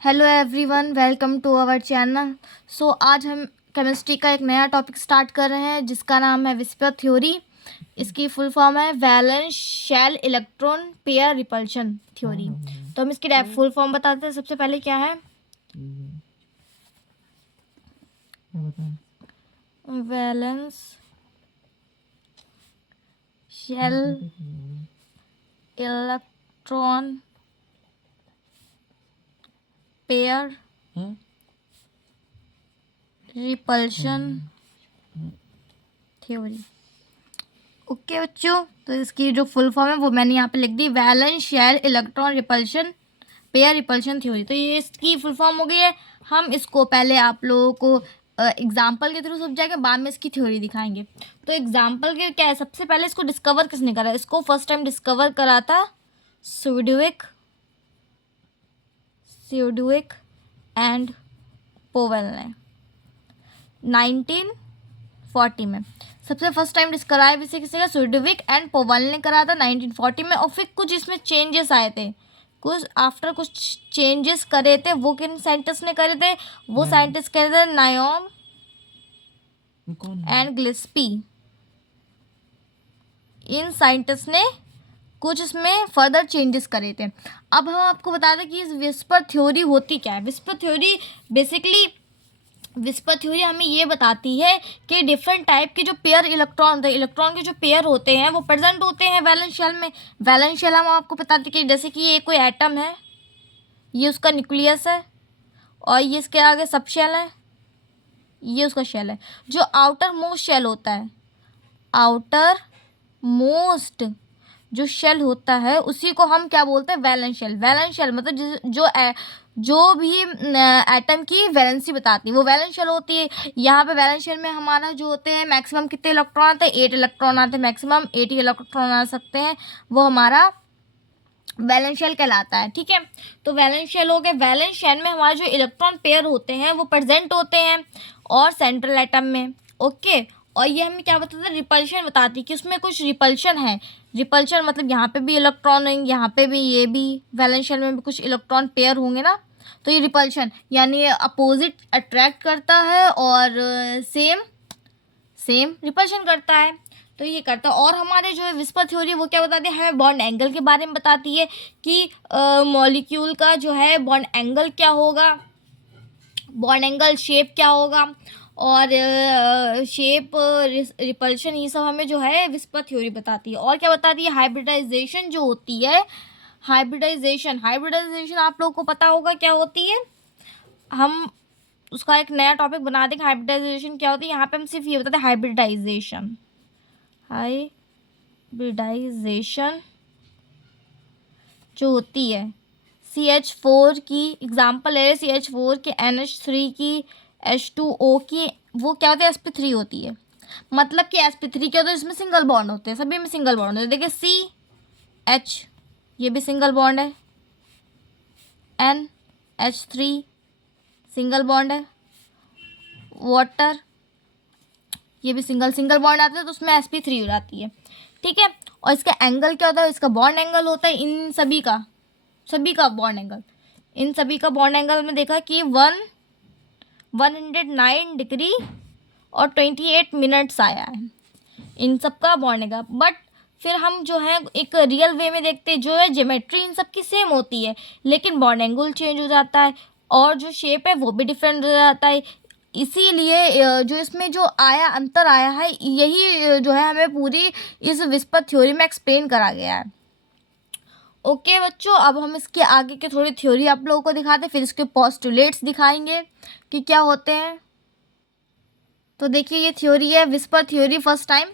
Hello everyone, welcome to our channel. आज हम chemistry का एक नया टॉपिक स्टार्ट कर रहे हैं जिसका नाम है विस्पर थ्योरी। इसकी फुल फॉर्म है valence shell electron pair repulsion theory. तो हम इसकी फुल फॉर्म बताते हैं। सबसे पहले क्या है, valence shell electron pair repulsion theory. Okay बच्चों, तो इसकी जो फुल फॉर्म है वो मैंने यहाँ पे लिख दी, valence shell electron repulsion pair repulsion theory. तो ये इसकी फुल फॉर्म हो गई है। हम इसको पहले आप लोगों को एग्जाम्पल के थ्रू समझाएंगे, बाद में इसकी थ्योरी दिखाएंगे। तो एग्जाम्पल के क्या है, सबसे पहले इसको डिस्कवर किसने करा? इसको फर्स्ट टाइम डिस्कवर करा था स्यूडविक एंड पोवेल ने 1940 में। सबसे फर्स्ट टाइम डिस्क्राइब इसे किसी का स्यूडविक एंड पोवेल ने करा था 1940 में। और फिर कुछ इसमें चेंजेस आए थे, कुछ चेंजेस करे थे। वो किन साइंटिस्ट ने करे थे? वो साइंटिस्ट करे थे नायोम एंड गिल्स्पी। इन साइंटिस्ट ने कुछ इसमें फर्दर चेंजेस करे थे। अब हम आपको बता दें कि इस विस्पर थ्योरी होती क्या है। विस्पर थ्योरी बेसिकली हमें ये बताती है कि डिफरेंट टाइप के जो पेयर इलेक्ट्रॉन होते हैं, इलेक्ट्रॉन के जो पेयर होते हैं वो प्रेजेंट होते हैं वैलेंस शेल में। वैलेंस शेल हम आपको बताते हैं कि जैसे कि ये कोई एटम है, ये उसका न्यूक्लियस है, और ये इसके आगे सब शेल है, ये उसका शेल है। जो आउटर मोस्ट शेल होता है, आउटर मोस्ट जो शेल होता है उसी को हम क्या बोलते हैं? Valence shell. वैलेंस शेल मतलब जो भी एटम की वैलेंसी बताती है वो वैलेंस शेल होती है। यहाँ पे वैलेंस शेल में हमारा जो होते हैं मैक्सिमम कितने इलेक्ट्रॉन आते हैं? 8 इलेक्ट्रॉन आते हैं, मैक्सिमम 8 ही इलेक्ट्रॉन आ सकते हैं। वो हमारा वैलेंस शेल कहलाता है। ठीक है, तो वैलेंस शेल हो गए। वैलेंस शेल में हमारे जो इलेक्ट्रॉन पेयर होते हैं वो प्रेजेंट होते हैं और सेंट्रल एटम में। ओके, और ये हमें क्या बताता है? रिपल्शन बताती है कि उसमें कुछ रिपल्शन है। रिपल्शन मतलब यहाँ पे भी इलेक्ट्रॉन होंगे, यहाँ पे भी, ये भी वैलेंस शेल में भी कुछ इलेक्ट्रॉन पेयर होंगे ना। तो ये रिपल्शन यानी अपोजिट अट्रैक्ट करता है और सेम रिपल्शन करता है। तो ये करता है। और हमारे जो है विस्पर थ्योरी वो क्या बताती है? हमें बॉन्ड एंगल के बारे में बताती है कि मॉलिक्यूल का जो है बॉन्ड एंगल क्या होगा, बॉन्ड एंगल शेप क्या होगा, और शेप रिपल्शन, ये सब हमें जो है विस्पर थ्योरी बताती है। और क्या बताती है? हाइब्रिडाइजेशन जो होती है, हाइब्रिडाइजेशन आप लोगों को पता होगा क्या होती है। हम उसका एक नया टॉपिक बना देंगे, हाइब्रिडाइजेशन क्या होती है। यहाँ पे हम सिर्फ ये बताते हैं हाइब्रिडाइजेशन जो होती है CH4 की, एग्जाम्पल है CH4 की, NH3 की, H2O की, वो क्या होती है? sp3 होती है। मतलब कि sp3 क्या होता है? इसमें सिंगल बॉन्ड होते हैं, सभी में सिंगल बॉन्ड होते हैं। देखिए CH, ये भी सिंगल बॉन्ड है, NH3 सिंगल बॉन्ड है, वाटर ये भी सिंगल बॉन्ड आता है, तो उसमें sp3 हो जाती है। ठीक है, और इसका एंगल क्या होता है? इसका बॉन्ड एंगल होता है इन सभी का बॉन्ड एंगल। इन सभी का बॉन्ड एंगल में देखा कि 109 डिग्री और 28 मिनट्स आया है इन सब का बॉन्ड एंगल। बट फिर हम जो है एक रियल वे में देखते हैं, जो है ज्योमेट्री इन सब की सेम होती है, लेकिन बॉन्ड एंगल चेंज हो जाता है और जो शेप है वो भी डिफरेंट हो जाता है। इसीलिए जो इसमें जो अंतर आया है, यही जो है हमें पूरी इस विस्पर थ्योरी में एक्सप्लेन करा गया है। ओके बच्चों, अब हम इसके आगे के थोड़ी थ्योरी आप लोगों को दिखाते हैं, फिर इसके पोस्टुलेट्स दिखाएंगे कि क्या होते हैं। तो देखिए, ये थ्योरी है VSEPR theory. First time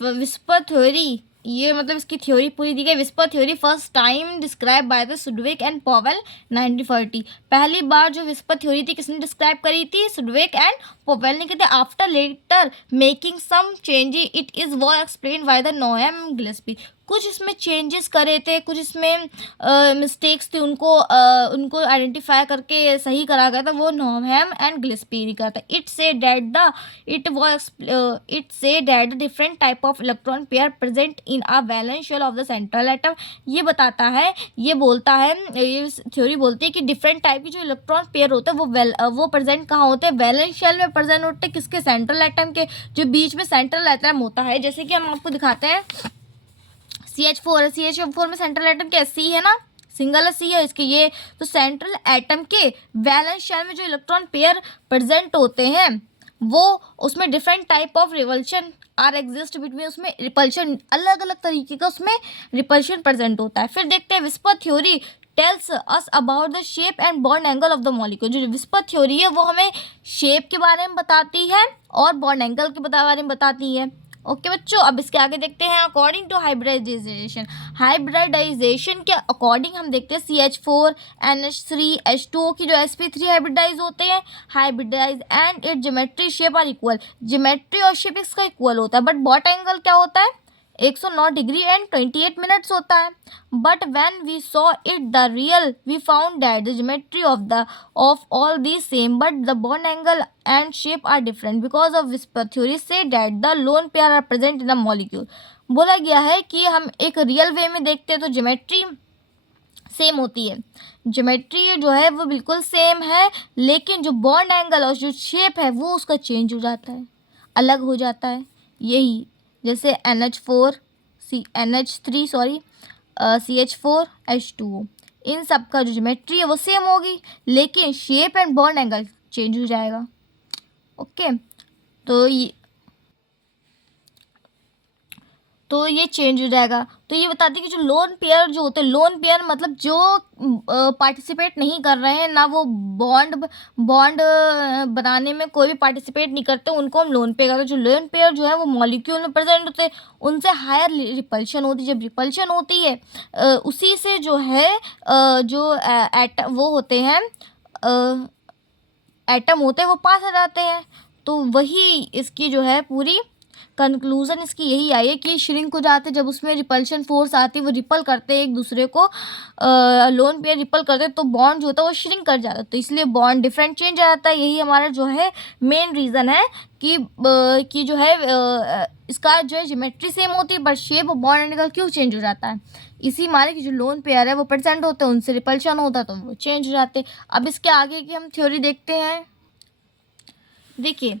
VSEPR theory, ये मतलब इसकी थ्योरी पूरी दी गई। VSEPR theory first time describe by the Sidgwick and Powell 1940। पहली बार जो विस्पर थ्योरी थी किसने डिस्क्राइब करी थी? सुडविक एंड पोवेल ने की थी। After later making some changes it is वो एक्सप्लेन बाय द नोएम गिल्स्पी। कुछ इसमें चेंजेस करे थे, कुछ इसमें मिस्टेक्स थे, उनको आइडेंटिफाई करके सही करा गया था, वो नोएम एंड गिल्स्पी ने कहा था। It say that different type of electron pair present in a valence shell of the central atom. ये बताता है, ये बोलता है, ये थ्योरी बोलती है कि डिफरेंट टाइप के जो इलेक्ट्रॉन पेयर होते हैं वो प्रेजेंट कहाँ होते हैं, वैलेंस शेल में प्रेजेंट होते हैं। किसके, सेंट्रल एटम के, जो बीच में सेंट्रल एटम होता है। जैसे कि हम आपको दिखाते हैं CH4 है, CH4 में सेंट्रल एटम क्या, C है ना, सिंगल सी है इसके ये। तो सेंट्रल एटम के वैलेंस शेल में जो इलेक्ट्रॉन पेयर प्रेजेंट होते हैं वो, उसमें different type of repulsion are exist between, उसमें रिपल्शन अलग अलग तरीके का उसमें रिपल्शन प्रेजेंट होता है। फिर देखते हैं whisper theory tells us about the shape and bond angle of the molecule. जो विस्पर थ्योरी है वो हमें शेप के बारे में बताती है और बॉन्ड एंगल के बारे में बताती है। ओके बच्चों, अब इसके आगे देखते हैं अकॉर्डिंग टू हाइब्रिडाइजेशन। हाइब्रिडाइजेशन के अकॉर्डिंग हम देखते हैं CH4 NH3 H2O की जो sp3 हाइब्रिडाइज होते हैं, hybridize and it geometry shape are equal. Geometry और शेप इसका इक्वल होता है, बट बॉट एंगल क्या होता है, 109 डिग्री एंड 28 मिनट्स होता है। But when we saw it the real we found that the geometry of all these same but the bond angle and shape are different because of VSEPR theory say that the lone pair are present in the molecule. बोला गया है कि हम एक real way में देखते हैं तो ज्योमेट्री सेम होती है, ज्योमेट्री जो है वो बिल्कुल सेम है, लेकिन जो बॉन्ड एंगल और जो शेप है वो उसका चेंज हो जाता है, अलग हो जाता है। यही जैसे NH4 NH3 CH4 H2O, इन सब का जो ज्योमेट्री है वो सेम होगी, लेकिन shape and bond angle change हो जाएगा। ओके, तो ये चेंज हो जाएगा। तो ये बताती है कि जो लोन पेयर जो होते हैं, लोन पेयर मतलब जो पार्टिसिपेट नहीं कर रहे हैं ना, वो बॉन्ड बनाने में कोई भी पार्टिसिपेट नहीं करते, उनको हम लोन पेयर कहते हैं। जो लोन पेयर जो है वो मॉलिक्यूल में प्रेजेंट होते हैं, उनसे हायर रिपल्शन होती है। जब रिपल्शन होती है उसी से जो है जो एटम वो होते हैं, एटम होते हैं वो पास आ जाते हैं। तो वही इसकी जो है पूरी कंक्लूजन इसकी यही आई है कि श्रिंक हो जाते हैं, जब उसमें रिपल्शन फोर्स आती है, वो रिपल करते हैं एक दूसरे को, लोन पेयर रिपल करते हैं तो बॉन्ड जो होता है वो श्रिंक कर जाता है, तो इसलिए बॉन्ड डिफरेंट चेंज आ जाता है। यही हमारा जो है मेन रीज़न है कि जो है इसका जो है ज्योमेट्री सेम होती है बट शेप और बॉन्ड एंगल क्यों चेंज हो जाता है, इसी माने कि जो लोन पेयर है वो प्रेजेंट होते हैं, उनसे रिपल्शन होता है तो वो चेंज हो जाते हैं। अब इसके आगे की हम थ्योरी देखते हैं। देखिए,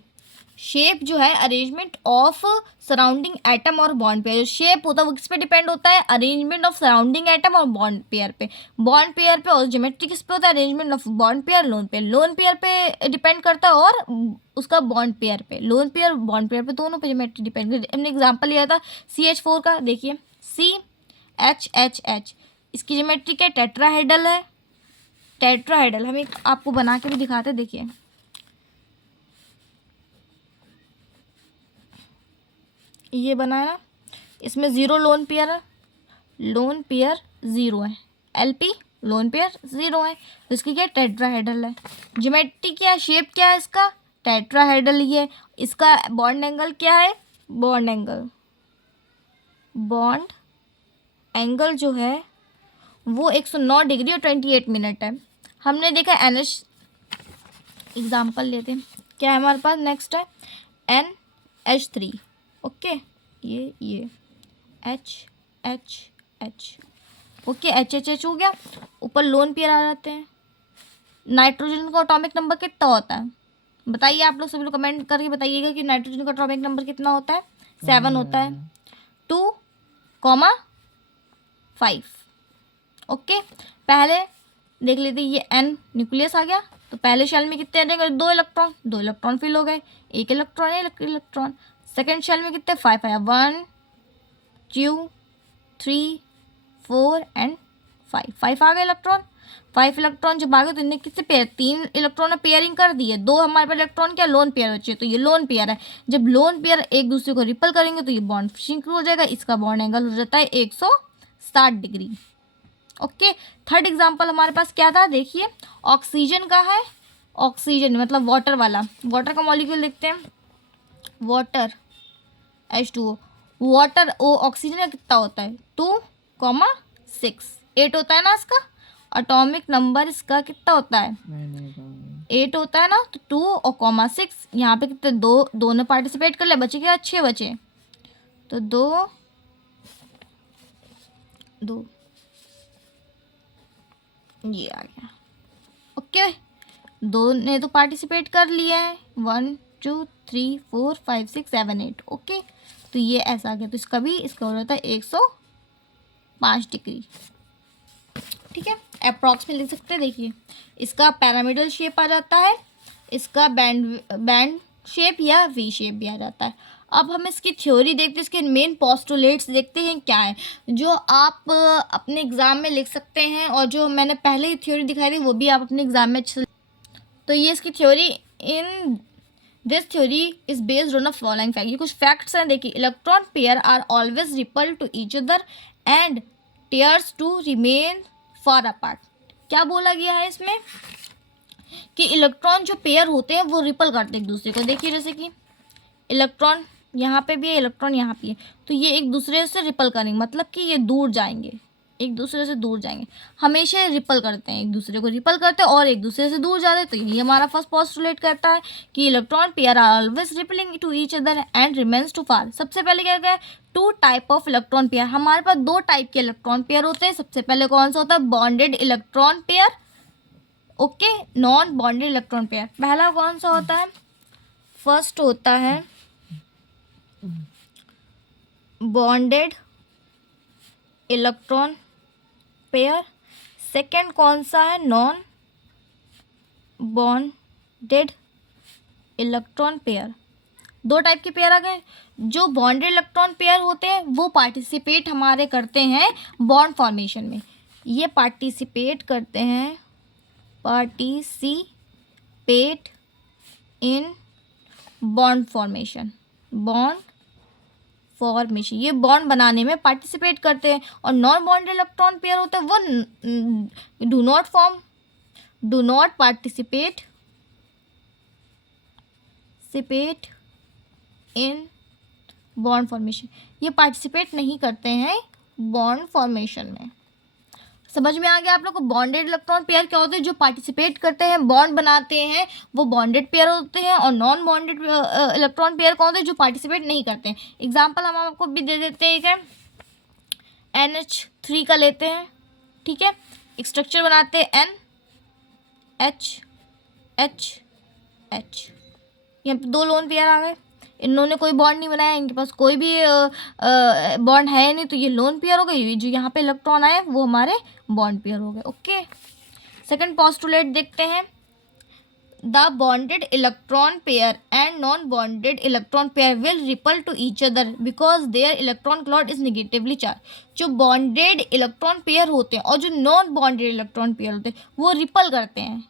शेप जो है अरेंजमेंट ऑफ सराउंडिंग एटम और बॉन्ड पेयर। शेप होता है वो किस पे डिपेंड होता है, अरेंजमेंट ऑफ सराउंडिंग एटम और बॉन्ड पेयर पे। बॉन्ड पेयर पे और ज्योमेट्री किस पे होता है, arrangement of bond pair lone pair पे डिपेंड करता है और उसका बॉन्ड पेयर पे, लोन पेयर बॉन्ड पेयर पे दोनों पे ज्योमेट्री डिपेंड करती है। हमने एग्जाम्पल लिया था CH4 का, देखिए CHHH, इसकी ज्योमेट्री क्या, टेट्राहेड्रल है, टेट्राहेड्रल। हम एक आपको बना के भी दिखाते हैं, देखिए ये बना है ना, इसमें 0 लोन पेयर है, लोन पेयर 0 है, LP लोन पेयर 0 है, तो इसकी क्या, टेट्राहेड्रल है। ज्योमेट्री क्या, शेप क्या है इसका, टेट्राहेड्रल ही है। इसका बॉन्ड एंगल क्या है, बॉन्ड एंगल जो है वो 109 डिग्री और 28 मिनट है। हमने देखा NH, एग्जाम्पल लेते हैं, क्या है हमारे पास, नेक्स्ट है NH3। ओके, ये HHH, ओके HHH हो गया, ऊपर लोन पेयर आ जाते हैं। नाइट्रोजन का एटॉमिक नंबर कितना होता है, बताइए आप लोग सभी लोग कमेंट करके बताइएगा कि नाइट्रोजन का एटॉमिक नंबर कितना होता है, 7 होता है, 2,5। ओके, पहले देख लेते हैं, ये N न्यूक्लियस आ गया, तो पहले शेल में कितने रहेंगे, 2 इलेक्ट्रॉन फिल हो गए, एक इलेक्ट्रॉन। सेकेंड शेल में कितने, 5 आया, 1 2 3 4 एंड 5 आ गए इलेक्ट्रॉन। 5 इलेक्ट्रॉन जब आ गए तो इनने किससे पेयर, 3 इलेक्ट्रॉन ने पेयरिंग कर दिए, 2 हमारे पास इलेक्ट्रॉन क्या, लोन पेयर बचे, तो ये लोन पेयर है। जब लोन पेयर एक दूसरे को रिपल करेंगे तो ये बॉन्ड श्रिंक हो जाएगा, इसका बॉन्ड एंगल हो जाता है 160 डिग्री। ओके, थर्ड एग्जाम्पल हमारे पास क्या था, देखिए ऑक्सीजन का है, ऑक्सीजन मतलब वाटर वाला, वाटर का मॉलिक्यूल देखते हैं, वाटर H2O, वाटर ओ ऑक्सीजन का कितना होता है, 2,6, 8 होता है ना इसका एटॉमिक नंबर, इसका कितना होता है, 8 होता है ना, तो 2 और 6, यहाँ पे कितने, दो ने पार्टिसिपेट कर लिया, बचे क्या, 6 बचे, तो 2 2, ये आ गया। ओके, 2 ने तो पार्टिसिपेट कर लिया है, 1 2 3 4 5 6 7 8। ओके, तो ये ऐसा आ गया, तो इसका भी इसका हो जाता है 105 डिग्री। ठीक है, अप्रॉक्स में लिख सकते हैं। देखिए, इसका पैरामिडल शेप आ जाता है, इसका बैंड शेप या वी शेप भी आ जाता है। अब हम इसकी थ्योरी देखते हैं, इसके मेन पोस्टुलेट्स देखते हैं क्या है, जो आप अपने एग्ज़ाम में लिख सकते हैं, और जो मैंने पहले ही थ्योरी दिखाई थी वो भी आप अपने एग्ज़ाम में अच्छे। तो ये इसकी theory, in this theory is based on a following fact. ये कुछ फैक्ट्स हैं, देखिए। Electron pair are always repel to each other and tends to remain far apart. क्या बोला गया है इसमें कि इलेक्ट्रॉन जो पेयर होते हैं वो रिपल करते हैं एक दूसरे को। देखिए, जैसे कि इलेक्ट्रॉन यहाँ पे भी है, इलेक्ट्रॉन यहाँ पे है, तो ये एक दूसरे से रिपल करेंगे, मतलब कि ये दूर जाएंगे, एक दूसरे से दूर जाएंगे। हमेशा रिपल करते हैं, एक दूसरे को रिपल करते हैं और एक दूसरे से दूर जाते हैं। तो यही हमारा फर्स्ट पोस्टुलेट करता है कि electron pair are always repelling to each other and remains to far. सबसे पहले क्या है, 2 टाइप ऑफ इलेक्ट्रॉन पेयर। हमारे पास 2 टाइप के इलेक्ट्रॉन पेयर होते हैं। सबसे पहले कौन सा होता है, bonded electron pair. Okay, non bonded electron pair. पहला कौन सा होता है, फर्स्ट होता है बॉन्डेड इलेक्ट्रॉन पेयर। सेकेंड कौन सा है, non bonded electron pair. 2 type के पेयर आ गए। जो बॉन्डेड इलेक्ट्रॉन पेयर होते हैं वो पार्टिसिपेट हमारे करते हैं बॉन्ड फॉर्मेशन में। ये पार्टिसिपेट करते हैं, participate in bond formation, bond formation, ये बॉन्ड बनाने में पार्टिसिपेट करते हैं। और नॉन बॉन्डेड इलेक्ट्रॉन पेयर होते हैं वो do not participate in bond formation. ये पार्टिसिपेट नहीं करते हैं बॉन्ड फॉर्मेशन में। समझ में आ गया आप लोग को बॉन्डेड इलेक्ट्रॉन पेयर क्या होते हैं, जो पार्टिसिपेट करते हैं, बॉन्ड बनाते हैं, वो बॉन्डेड पेयर होते हैं। और नॉन बॉन्डेड इलेक्ट्रॉन पेयर कौन होते हैं, जो पार्टिसिपेट नहीं करते हैं। एग्जांपल हम आपको भी दे देते हैं, ठीक है। NH3 का लेते हैं, ठीक है। एक स्ट्रक्चर बनाते हैं NHH। यहाँ पे 2 लोन पेयर आ गए, इन्होंने कोई बॉन्ड नहीं बनाया, इनके पास कोई भी बॉन्ड है नहीं, तो ये लोन पेयर हो गए। जो यहाँ पे इलेक्ट्रॉन आए वो हमारे बॉन्ड पेयर हो गए। ओके, सेकंड पोस्टुलेट देखते हैं। The bonded electron pair and non bonded electron pair will repel to each other because their electron cloud is negatively charge. जो बॉन्डेड इलेक्ट्रॉन पेयर होते हैं और जो नॉन बॉन्डेड इलेक्ट्रॉन पेयर होते हैं वो रिपल करते हैं।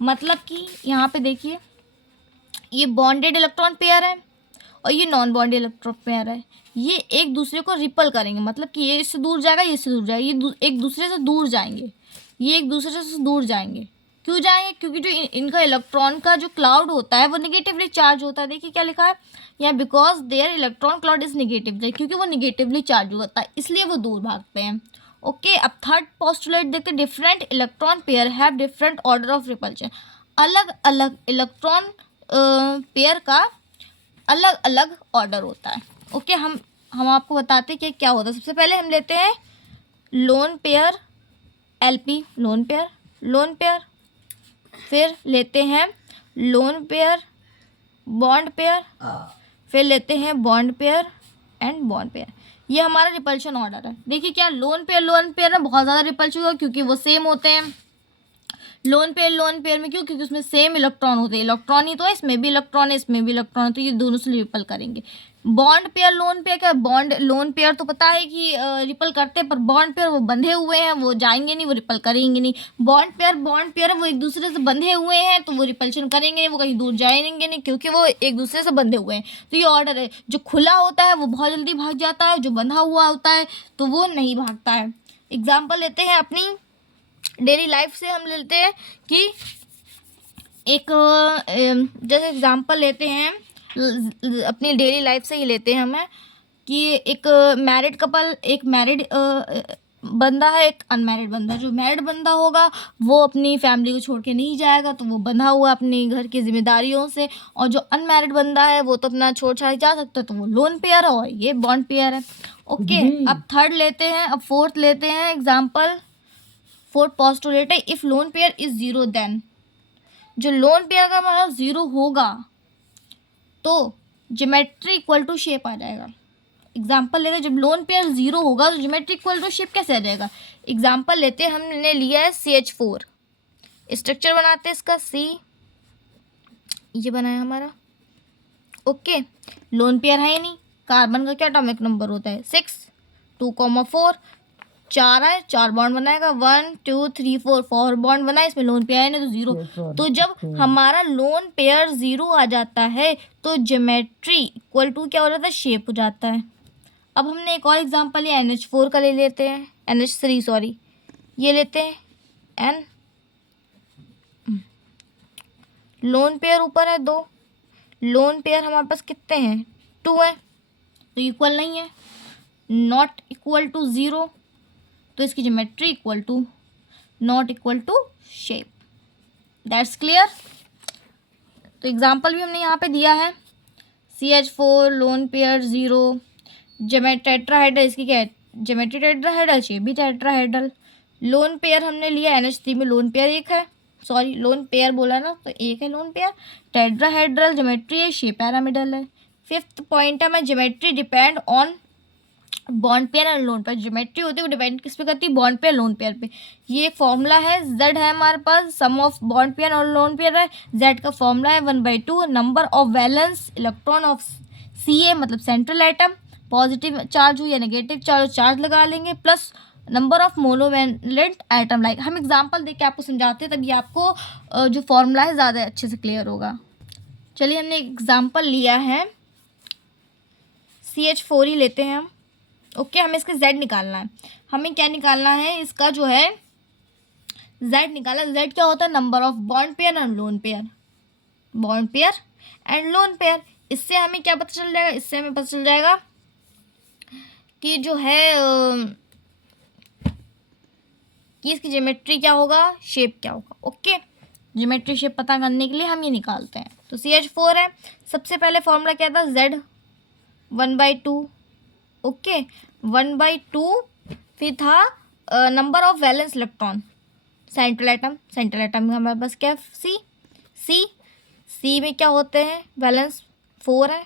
मतलब कि यहाँ पे देखिए, ये बॉन्डेड इलेक्ट्रॉन पेयर है और ये नॉन बॉन्डेड इलेक्ट्रॉन पेयर है। ये एक दूसरे को रिपल करेंगे, मतलब कि ये इससे दूर जाएगा, ये इससे दूर जाएगा, ये एक दूसरे से दूर जाएंगे, ये एक दूसरे से दूर जाएंगे। क्यों जाएंगे, क्योंकि जो इनका इलेक्ट्रॉन का जो क्लाउड होता है वो नेगेटिवली चार्ज होता है। देखिए क्या लिखा है यहाँ, because their electron cloud is negative, क्योंकि वो नेगेटिवली चार्ज होता है इसलिए वो दूर भागते हैं। ओके, अब थर्ड पोस्टुलेट देखते हैं। Different electron pair have different order of repulsion. अलग अलग इलेक्ट्रॉन पेयर का अलग अलग ऑर्डर होता है। ओके, हम आपको बताते हैं कि क्या होता है। सबसे पहले हम लेते हैं lone pair, LP lone pair, फिर लेते हैं लोन पेयर, बॉन्ड पेयर, फिर लेते हैं bond pair and bond pair. ये हमारा रिपल्शन ऑर्डर है। देखिए क्या, लोन पेयर में बहुत ज़्यादा रिपल्शन होगा क्योंकि वो सेम होते हैं। लोन पेयर में क्यों, क्योंकि उसमें सेम इलेक्ट्रॉन होते हैं। इलेक्ट्रॉन ही तो है, इसमें भी इलेक्ट्रॉन है, इसमें भी इलेक्ट्रॉन है, तो ये दोनों से रिपल करेंगे। बॉन्ड पेयर लोन पेयर क्या, लोन पेयर तो पता है कि रिपल करते हैं, पर बॉन्ड पेयर वो बंधे हुए हैं, वो जाएंगे नहीं, वो रिपल करेंगे नहीं। बॉन्ड पेयर है वो एक दूसरे से बंधे हुए हैं, तो वो रिपल्शन करेंगे नहीं, वो कहीं दूर जाएंगे नहीं, क्योंकि वो एक दूसरे से बंधे हुए हैं। तो ये ऑर्डर है। जो खुला होता है वो बहुत जल्दी भाग जाता है, जो बंधा हुआ होता है तो वो नहीं भागता है। एग्जाम्पल लेते हैं अपनी डेली लाइफ से, हम लेते हैं कि एक जैसे एग्जांपल लेते हैं अपनी डेली लाइफ से ही लेते हैं हमें कि एक मैरिड कपल, एक मैरिड बंदा है, एक अनमैरिड बंदा। जो मैरिड बंदा होगा वो अपनी फैमिली को छोड़ के नहीं जाएगा, तो वो बंधा हुआ अपने घर की जिम्मेदारियों से। और जो अनमैरिड बंदा है वो तो अपना छोड़ छाड़ जा सकता है, तो वो लोन पेयर है और ये बॉन्ड पेयर है। ओके, अब थर्ड लेते हैं, अब फोर्थ लेते हैं एग्जाम्पल। फोर्थ पोस्टुलेट है, if lone pair is zero then. जो लोन पेयर का हमारा जीरो होगा तो ज्योमेट्री इक्वल टू शेप आ जाएगा। एग्जाम्पल लेते हैं, जब लोन पेयर जीरो होगा तो ज्योमेट्री इक्वल टू शेप कैसे आ जाएगा। एग्जाम्पल लेते हैं, हमने लिया है CH4, स्ट्रक्चर बनाते हैं इसका C, ये बनाया हमारा। ओके, लोन पेयर है ही नहीं। कार्बन का क्या एटॉमिक नंबर होता है 6, 2,4, 4 है, 4 बॉन्ड बनाएगा, 1 2 3 4, 4 बॉन्ड बनाए, इसमें लोन पेयर है नहीं तो जीरो। तो जब हमारा लोन पेयर जीरो आ जाता है तो ज्योमेट्री इक्वल टू क्या हो जाता है, शेप हो जाता है। अब हमने एक और एग्जांपल लिया NH4 का ले लेते हैं, NH3 सॉरी, ये लेते हैं N। लोन पेयर ऊपर है 2, लोन पेयर हमारे पास कितने हैं 2 है, तो इक्वल नहीं है, नॉट इक्वल टू ज़ीरो, तो इसकी geometry equal to not equal to shape. That's clear. तो एग्जांपल भी हमने यहाँ पे दिया है, CH4 lone pair zero, tetrahedral, इसकी क्या है ज्योमेट्री टेट्राहेड्रल, शेप भी टेट्राहेड्रल। लोन पेयर हमने लिया NH3 में, लोन पेयर एक है, सॉरी लोन पेयर बोला ना तो एक है लोन पेयर। टेट्राहेड्रल ज्योमेट्री है, शेप पैरामिडल है। फिफ्थ पॉइंट है, मैं geometry depend on bond pair and lone pair. Geometry होती है वो डिपेंड किस पे करती है, बॉन्ड पेयर लोन पेयर पे। ये एक फॉर्मूला है, Z है हमारे पास, सम ऑफ बॉन्ड पेयर और लोन पेयर है। Z का फॉर्मूला है 1/2 number of valence electron of Ca, मतलब सेंट्रल एटम, पॉजिटिव चार्ज हो या नेगेटिव चार्ज, चार्ज लगा लेंगे, plus number of monovalent atom. Like हम एग्जांपल देख के आपको समझाते हैं, तभी आपको जो फॉर्मूला है ज़्यादा अच्छे से क्लियर होगा। चलिए, हमने एग्जांपल लिया है CH4 ही लेते हैं हम। ओके, हमें इसका Z निकालना है। हमें क्या निकालना है, इसका जो है Z निकाला। Z क्या होता है, number of bond pair and lone pair, bond pair and lone pair. इससे हमें क्या पता चल जाएगा, इससे हमें पता चल जाएगा कि जो है कि इसकी ज्योमेट्री क्या होगा, शेप क्या होगा। ओके, ज्योमेट्री शेप पता करने के लिए हम ये निकालते हैं। तो CH4 है, सबसे पहले फॉर्मूला क्या था, Z 1/2। ओके, 1/2, फिर था number of valence electron, central atom, central atom में हमारे पास क्या है C में क्या होते हैं, वैलेंस 4 है,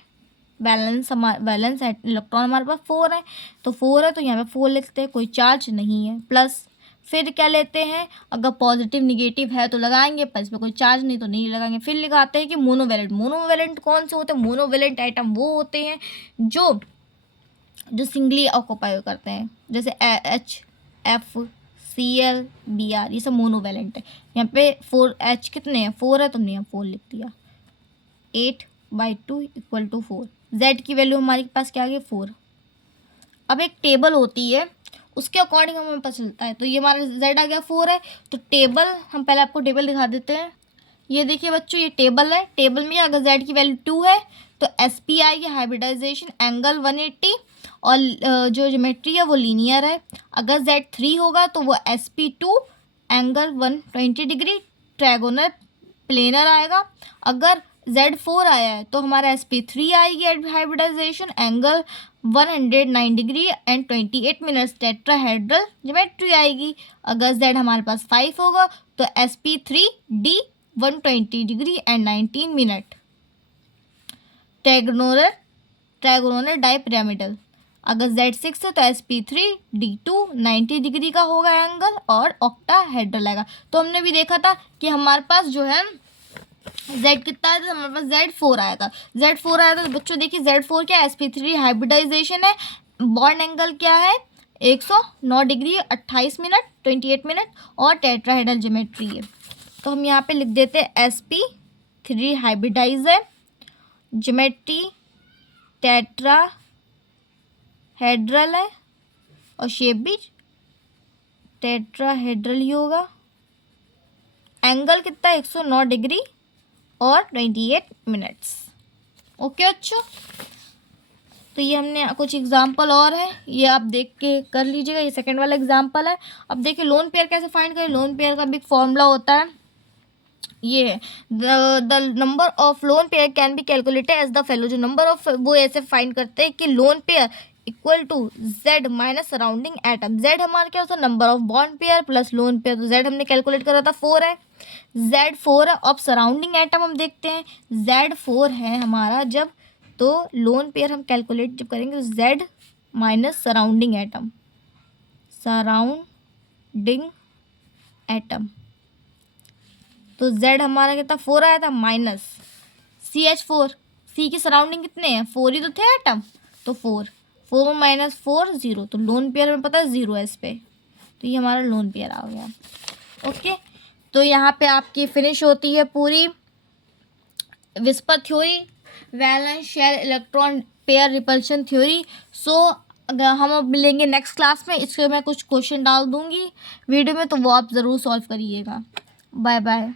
वैलेंस इलेक्ट्रॉन हमारे पास 4 है, तो 4 है तो यहाँ पे 4 लिखते हैं, कोई चार्ज नहीं है, प्लस फिर क्या लेते हैं, अगर पॉजिटिव निगेटिव है तो लगाएंगे, पर इसमें कोई चार्ज नहीं तो नहीं लगाएंगे। फिर लगाते हैं कि मोनोवेलेंट। मोनोवेलेंट कौन से होते हैं, मोनोवेलेंट आइटम वो होते हैं जो सिंगली ऑक्यूपाई करते हैं, जैसे HF Cl Br, ये सब मोनोवेलेंट है। यहाँ पे 4H कितने हैं, 4 है, तुमने यहाँ 4 लिख दिया। 8/2 इक्वल टू 4। Z की वैल्यू हमारे पास क्या आ गई 4। अब एक टेबल होती है, उसके अकॉर्डिंग हमें पता चलता है। तो ये हमारा Z आ गया 4 है, तो टेबल हम पहले आपको टेबल दिखा देते हैं। ये देखिए बच्चों, ये टेबल है। टेबल में अगर Z की वैल्यू 2 है तो SP आएगी, हाइब्रिडाइजेशन एंगल 180, और जो ज्योमेट्री है वो लीनियर है। अगर Z3 होगा तो वो SP2 angle 120 degree trigonal planar आएगा। अगर Z4 आया है तो हमारा SP3 आएगी, hybridization angle 109 degree and 28 minutes tetrahedral geometry आएगी। अगर Z हमारे पास 5 होगा तो SP3D 120 degree and 19 minute trigonal bipyramidal. अगर Z6 है तो SP3D2 90 डिग्री का होगा एंगल और ऑक्टाहेड्रल आएगा। तो हमने भी देखा था कि हमारे पास जो है Z कितना आया था, हमारे पास Z4 आया था। Z4 आया था तो बच्चों देखिए Z4 क्या है, SP3 हाइब्रिडाइजेशन है, बॉन्ड एंगल क्या है 109 डिग्री 28 मिनट 28 मिनट, और टेट्राहेड्रल ज्योमेट्री है। तो हम यहाँ पे लिख देते हैं SP3 हाइब्रिडाइज है, ज्योमेट्री टेट्राहेड्रल है, और शेप भी टेट्राहेड्रल ही होगा। एंगल कितना है 109 डिग्री और 28 मिनट्स। ओके बच्चों, तो ये हमने कुछ एग्जाम्पल और है, ये आप देख के कर लीजिएगा। ये सेकंड वाला एग्जाम्पल है। अब देखिए लोन पेयर कैसे फाइंड करें। लोन पेयर का भी फॉर्मूला होता है, ये है the number of lone pair can be calculated as the follow. जो नंबर ऑफ वो ऐसे फाइंड करते हैं कि lone pair equal to Z minus surrounding atom. Z हमारा क्या होता है, number of bond pair plus lone pair. तो जेड हमने कैलकुलेट करा था 4 है, जेड 4 है। अब सराउंडिंग एटम हम देखते हैं, जेड 4 है हमारा जब, तो लोन पेयर हम कैलकुलेट जब करेंगे तो Z minus surrounding atom, surrounding atom. तो जेड हमारा कितना 4 आया था माइनस CH4। सी की सराउंडिंग कितने हैं, 4 ही तो थे एटम, तो 4 माइनस 4 0। तो लोन पेयर में पता है 0 है इस पे, तो ये हमारा लोन पेयर आ गया। ओके, तो यहाँ पे आपकी फिनिश होती है पूरी VSEPR theory, valence shell electron pair repulsion theory. So हम अब मिलेंगे नेक्स्ट क्लास में। इसके मैं कुछ क्वेश्चन डाल दूँगी वीडियो में, तो वो आप ज़रूर सॉल्व करिएगा। Bye bye.